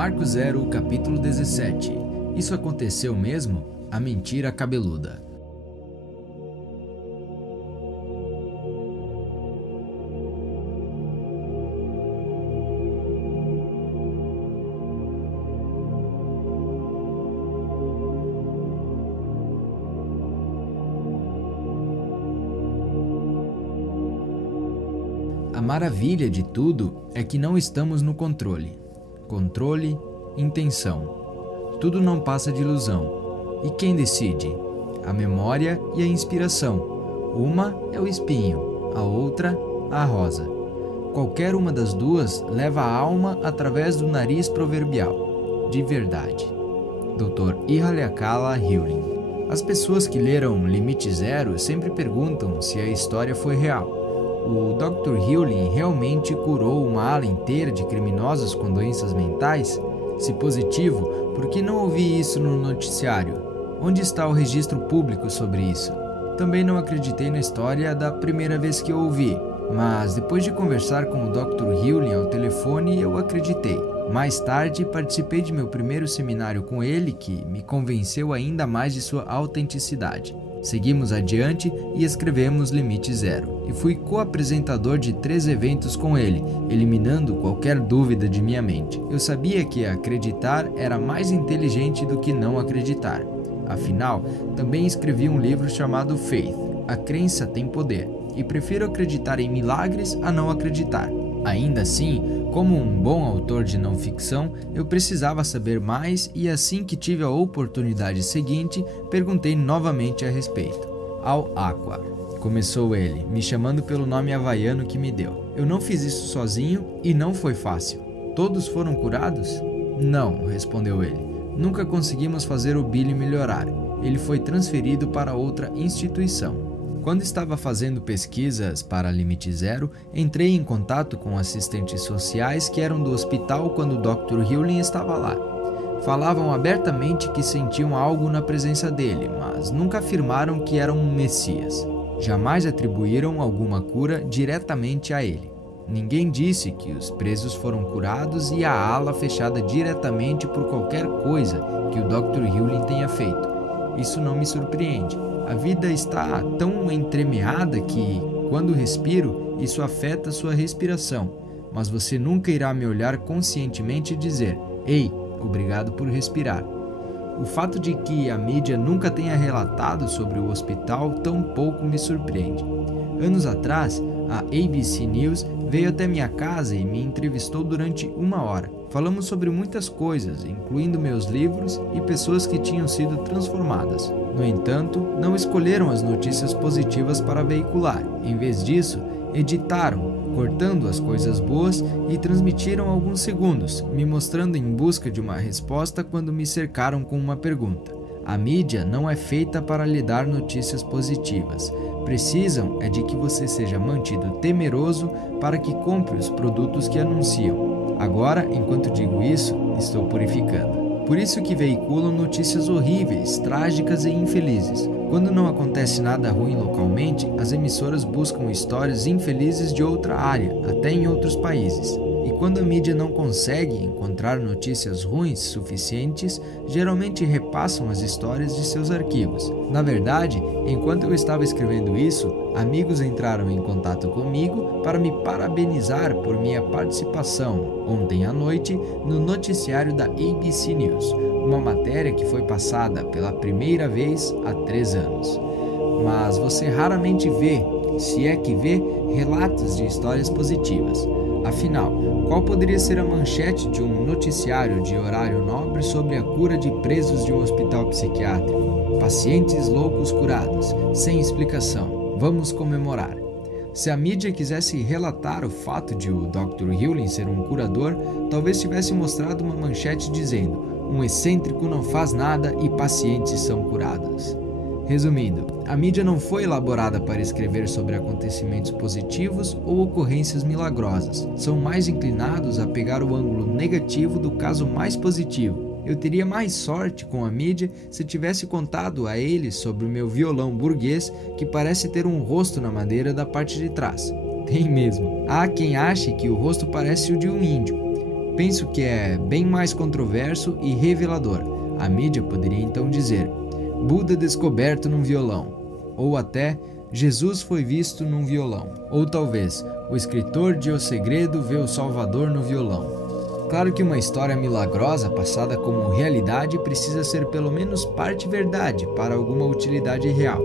Marco Zero, capítulo 17. Isso aconteceu mesmo? A mentira cabeluda. A maravilha de tudo é que não estamos no controle. Controle, intenção. Tudo não passa de ilusão. E quem decide? A memória e a inspiração. Uma é o espinho, a outra a rosa. Qualquer uma das duas leva a alma através do nariz proverbial. De verdade. Dr. Ihaleakala Hewling. As pessoas que leram Limite Zero sempre perguntam se a história foi real. O Dr. Hewling realmente curou uma ala inteira de criminosos com doenças mentais? Se positivo, por que não ouvi isso no noticiário? Onde está o registro público sobre isso? Também não acreditei na história da primeira vez que eu ouvi, mas depois de conversar com o Dr. Hewling ao telefone, eu acreditei. Mais tarde, participei de meu primeiro seminário com ele, que me convenceu ainda mais de sua autenticidade. Seguimos adiante e escrevemos Limite Zero, e fui co-apresentador de 3 eventos com ele, eliminando qualquer dúvida de minha mente. Eu sabia que acreditar era mais inteligente do que não acreditar. Afinal, também escrevi um livro chamado Faith, A Crença Tem Poder, e prefiro acreditar em milagres a não acreditar. Ainda assim, como um bom autor de não ficção, eu precisava saber mais e assim que tive a oportunidade seguinte, perguntei novamente a respeito. Ao Aqua, começou ele, me chamando pelo nome havaiano que me deu. Eu não fiz isso sozinho e não foi fácil. Todos foram curados? Não, respondeu ele. Nunca conseguimos fazer o Billy melhorar. Ele foi transferido para outra instituição. Quando estava fazendo pesquisas para Limite Zero, entrei em contato com assistentes sociais que eram do hospital quando o Dr. Hewling estava lá. Falavam abertamente que sentiam algo na presença dele, mas nunca afirmaram que era um messias. Jamais atribuíram alguma cura diretamente a ele. Ninguém disse que os presos foram curados e a ala fechada diretamente por qualquer coisa que o Dr. Hewling tenha feito. Isso não me surpreende. A vida está tão entremeada que, quando respiro, isso afeta sua respiração, mas você nunca irá me olhar conscientemente e dizer: "Ei, obrigado por respirar". O fato de que a mídia nunca tenha relatado sobre o hospital tampouco me surpreende. Anos atrás, a ABC News veio até minha casa e me entrevistou durante 1 hora. Falamos sobre muitas coisas, incluindo meus livros e pessoas que tinham sido transformadas. No entanto, não escolheram as notícias positivas para veicular. Em vez disso, editaram, cortando as coisas boas e transmitiram alguns segundos, me mostrando em busca de uma resposta quando me cercaram com uma pergunta. A mídia não é feita para lhe dar notícias positivas. Precisam é de que você seja mantido temeroso para que compre os produtos que anunciam. Agora, enquanto digo isso, estou purificando. Por isso que veiculam notícias horríveis, trágicas e infelizes. Quando não acontece nada ruim localmente, as emissoras buscam histórias infelizes de outra área, até em outros países. E quando a mídia não consegue encontrar notícias ruins suficientes, geralmente repassam as histórias de seus arquivos. Na verdade, enquanto eu estava escrevendo isso, amigos entraram em contato comigo para me parabenizar por minha participação ontem à noite no noticiário da ABC News, uma matéria que foi passada pela primeira vez há 3 anos. Mas você raramente vê, se é que vê, relatos de histórias positivas. Afinal, qual poderia ser a manchete de um noticiário de horário nobre sobre a cura de presos de um hospital psiquiátrico? Pacientes loucos curados, sem explicação. Vamos comemorar. Se a mídia quisesse relatar o fato de o Dr. Hewling ser um curador, talvez tivesse mostrado uma manchete dizendo: "Um excêntrico não faz nada e pacientes são curados". Resumindo, a mídia não foi elaborada para escrever sobre acontecimentos positivos ou ocorrências milagrosas. São mais inclinados a pegar o ângulo negativo do caso mais positivo. Eu teria mais sorte com a mídia se tivesse contado a eles sobre o meu violão burguês que parece ter um rosto na madeira da parte de trás. Tem mesmo. Há quem ache que o rosto parece o de um índio. penso que é bem mais controverso e revelador. A mídia poderia então dizer: Buda descoberto num violão, ou até Jesus foi visto num violão, ou talvez o escritor de O Segredo vê o Salvador no violão. Claro que uma história milagrosa passada como realidade precisa ser pelo menos parte verdade para alguma utilidade real.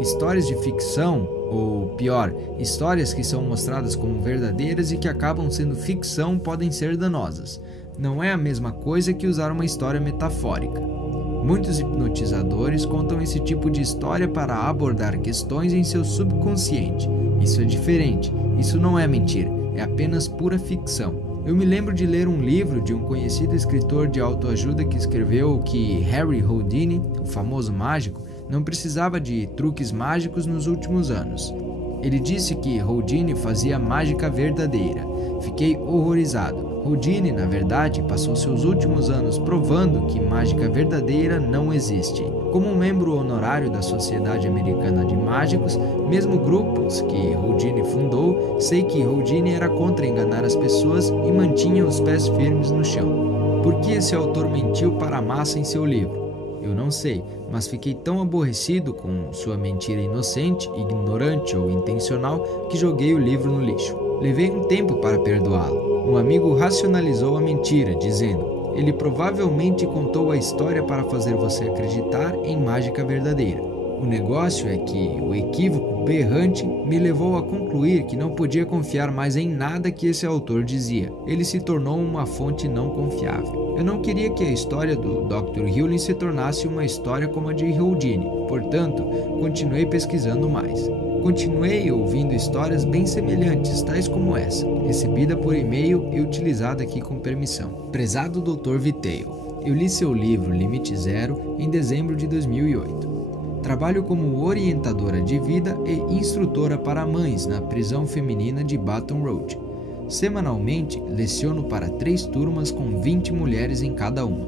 Histórias de ficção, ou pior, histórias que são mostradas como verdadeiras e que acabam sendo ficção podem ser danosas. Não é a mesma coisa que usar uma história metafórica. Muitos hipnotizadores contam esse tipo de história para abordar questões em seu subconsciente. Isso é diferente, isso não é mentira, é apenas pura ficção. Eu me lembro de ler um livro de um conhecido escritor de autoajuda que escreveu que Harry Houdini, o famoso mágico, não precisava de truques mágicos nos últimos anos. Ele disse que Houdini fazia mágica verdadeira. Fiquei horrorizado. Houdini, na verdade, passou seus últimos anos provando que mágica verdadeira não existe. Como um membro honorário da Sociedade Americana de Mágicos, mesmo grupos que Houdini fundou, sei que Houdini era contra enganar as pessoas e mantinha os pés firmes no chão. Por que esse autor mentiu para a massa em seu livro? Eu não sei, mas fiquei tão aborrecido com sua mentira inocente, ignorante ou intencional que joguei o livro no lixo. Levei um tempo para perdoá-lo. Um amigo racionalizou a mentira, dizendo: ele provavelmente contou a história para fazer você acreditar em mágica verdadeira. O negócio é que o equívoco berrante me levou a concluir que não podia confiar mais em nada que esse autor dizia. Ele se tornou uma fonte não confiável. Eu não queria que a história do Dr. Hewlin se tornasse uma história como a de Houdini, portanto, continuei pesquisando mais. Continuei ouvindo histórias bem semelhantes, tais como essa, recebida por e-mail e utilizada aqui com permissão. Prezado Dr. Viteio, eu li seu livro Limite Zero em dezembro de 2008. Trabalho como orientadora de vida e instrutora para mães na prisão feminina de Baton Rouge. Semanalmente, leciono para 3 turmas com 20 mulheres em cada uma.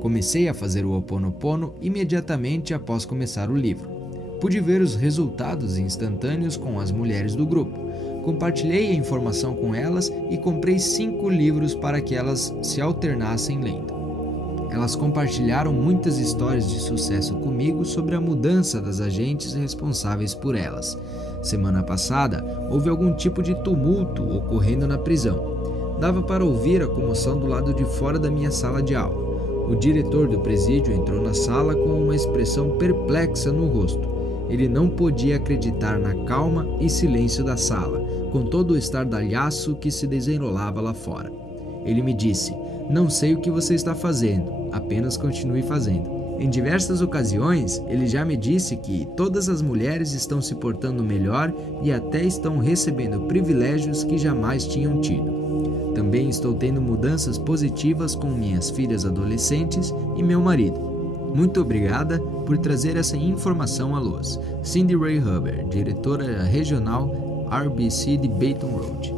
Comecei a fazer o Ho Oponopono imediatamente após começar o livro. Pude ver os resultados instantâneos com as mulheres do grupo. Compartilhei a informação com elas e comprei 5 livros para que elas se alternassem lendo. Elas compartilharam muitas histórias de sucesso comigo sobre a mudança das agentes responsáveis por elas. Semana passada, houve algum tipo de tumulto ocorrendo na prisão. Dava para ouvir a comoção do lado de fora da minha sala de aula. O diretor do presídio entrou na sala com uma expressão perplexa no rosto. Ele não podia acreditar na calma e silêncio da sala, com todo o estardalhaço que se desenrolava lá fora. Ele me disse: "Não sei o que você está fazendo, apenas continue fazendo." Em diversas ocasiões, ele já me disse que todas as mulheres estão se portando melhor e até estão recebendo privilégios que jamais tinham tido. Também estou tendo mudanças positivas com minhas filhas adolescentes e meu marido. Muito obrigada por trazer essa informação à luz. Cindy Ray Huber, diretora regional RBC de Baton Rouge.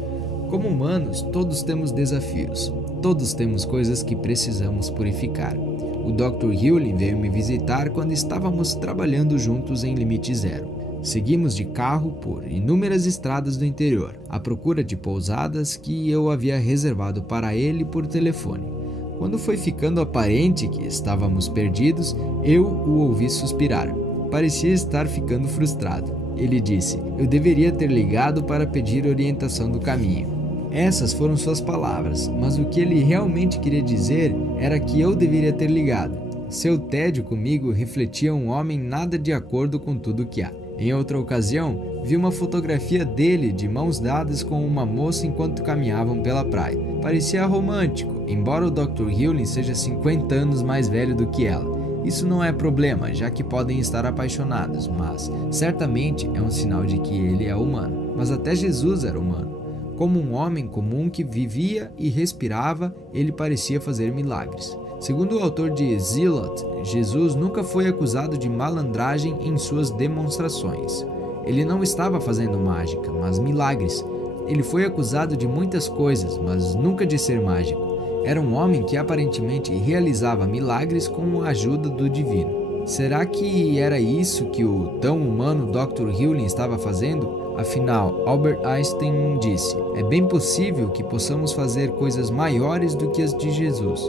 Como humanos, todos temos desafios. Todos temos coisas que precisamos purificar. O Dr. Hewlin veio me visitar quando estávamos trabalhando juntos em Limite Zero. Seguimos de carro por inúmeras estradas do interior, à procura de pousadas que eu havia reservado para ele por telefone. Quando foi ficando aparente que estávamos perdidos, eu o ouvi suspirar. Parecia estar ficando frustrado. Ele disse: "Eu deveria ter ligado para pedir orientação do caminho." Essas foram suas palavras, mas o que ele realmente queria dizer era que eu deveria ter ligado. Seu tédio comigo refletia um homem nada de acordo com tudo que há. Em outra ocasião, vi uma fotografia dele de mãos dadas com uma moça enquanto caminhavam pela praia. Parecia romântico, embora o Dr. Hewlin seja 50 anos mais velho do que ela. Isso não é problema, já que podem estar apaixonados, mas certamente é um sinal de que ele é humano. Mas até Jesus era humano. Como um homem comum que vivia e respirava, ele parecia fazer milagres. Segundo o autor de Zealot, Jesus nunca foi acusado de malandragem em suas demonstrações. Ele não estava fazendo mágica, mas milagres. Ele foi acusado de muitas coisas, mas nunca de ser mágico. Era um homem que aparentemente realizava milagres com a ajuda do divino. Será que era isso que o tão humano Dr. Hewlin estava fazendo? Afinal, Albert Einstein disse: é bem possível que possamos fazer coisas maiores do que as de Jesus,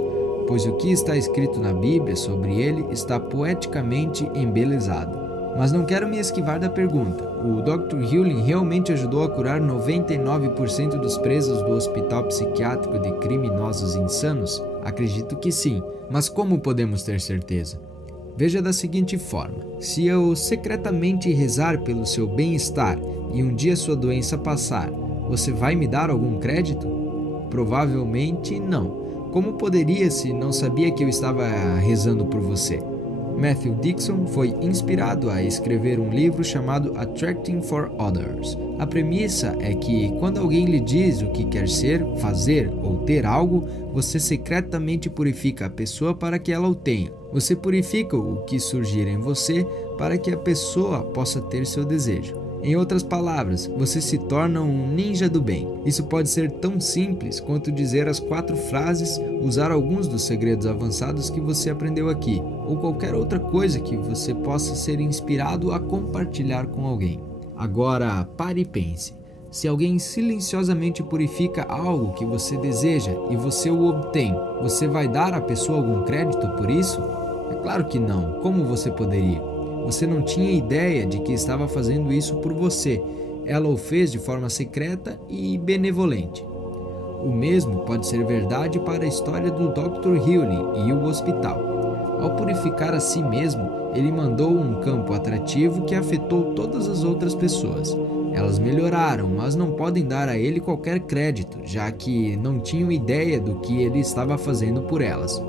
pois o que está escrito na Bíblia sobre ele está poeticamente embelezado. Mas não quero me esquivar da pergunta: o Dr. Hewlin realmente ajudou a curar 99% dos presos do Hospital Psiquiátrico de Criminosos Insanos? Acredito que sim, mas como podemos ter certeza? Veja da seguinte forma: se eu secretamente rezar pelo seu bem-estar e um dia sua doença passar, você vai me dar algum crédito? Provavelmente não. Como poderia se não sabia que eu estava rezando por você? Matthew Dixon foi inspirado a escrever um livro chamado Attracting for Others. A premissa é que quando alguém lhe diz o que quer ser, fazer ou ter algo, você secretamente purifica a pessoa para que ela o tenha. Você purifica o que surgir em você para que a pessoa possa ter seu desejo. Em outras palavras, você se torna um ninja do bem. Isso pode ser tão simples quanto dizer as 4 frases, usar alguns dos segredos avançados que você aprendeu aqui, ou qualquer outra coisa que você possa ser inspirado a compartilhar com alguém. Agora, pare e pense. Se alguém silenciosamente purifica algo que você deseja e você o obtém, você vai dar à pessoa algum crédito por isso? É claro que não. Como você poderia? Você não tinha ideia de que estava fazendo isso por você. Ela o fez de forma secreta e benevolente. O mesmo pode ser verdade para a história do Dr. Hewlin e o hospital. Ao purificar a si mesmo, ele mandou um campo atrativo que afetou todas as outras pessoas. Elas melhoraram, mas não podem dar a ele qualquer crédito, já que não tinham ideia do que ele estava fazendo por elas.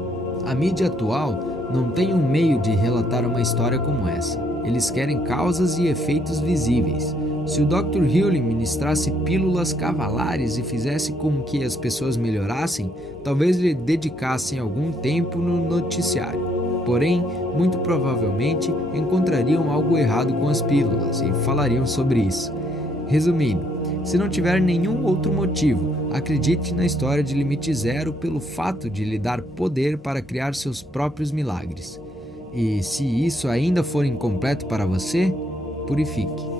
A mídia atual não tem um meio de relatar uma história como essa. Eles querem causas e efeitos visíveis. Se o Dr. Hewlin ministrasse pílulas cavalares e fizesse com que as pessoas melhorassem, talvez lhe dedicassem algum tempo no noticiário. Porém, muito provavelmente encontrariam algo errado com as pílulas e falariam sobre isso. Resumindo, se não tiver nenhum outro motivo, acredite na história de Limite Zero pelo fato de lhe dar poder para criar seus próprios milagres. E se isso ainda for incompleto para você, purifique.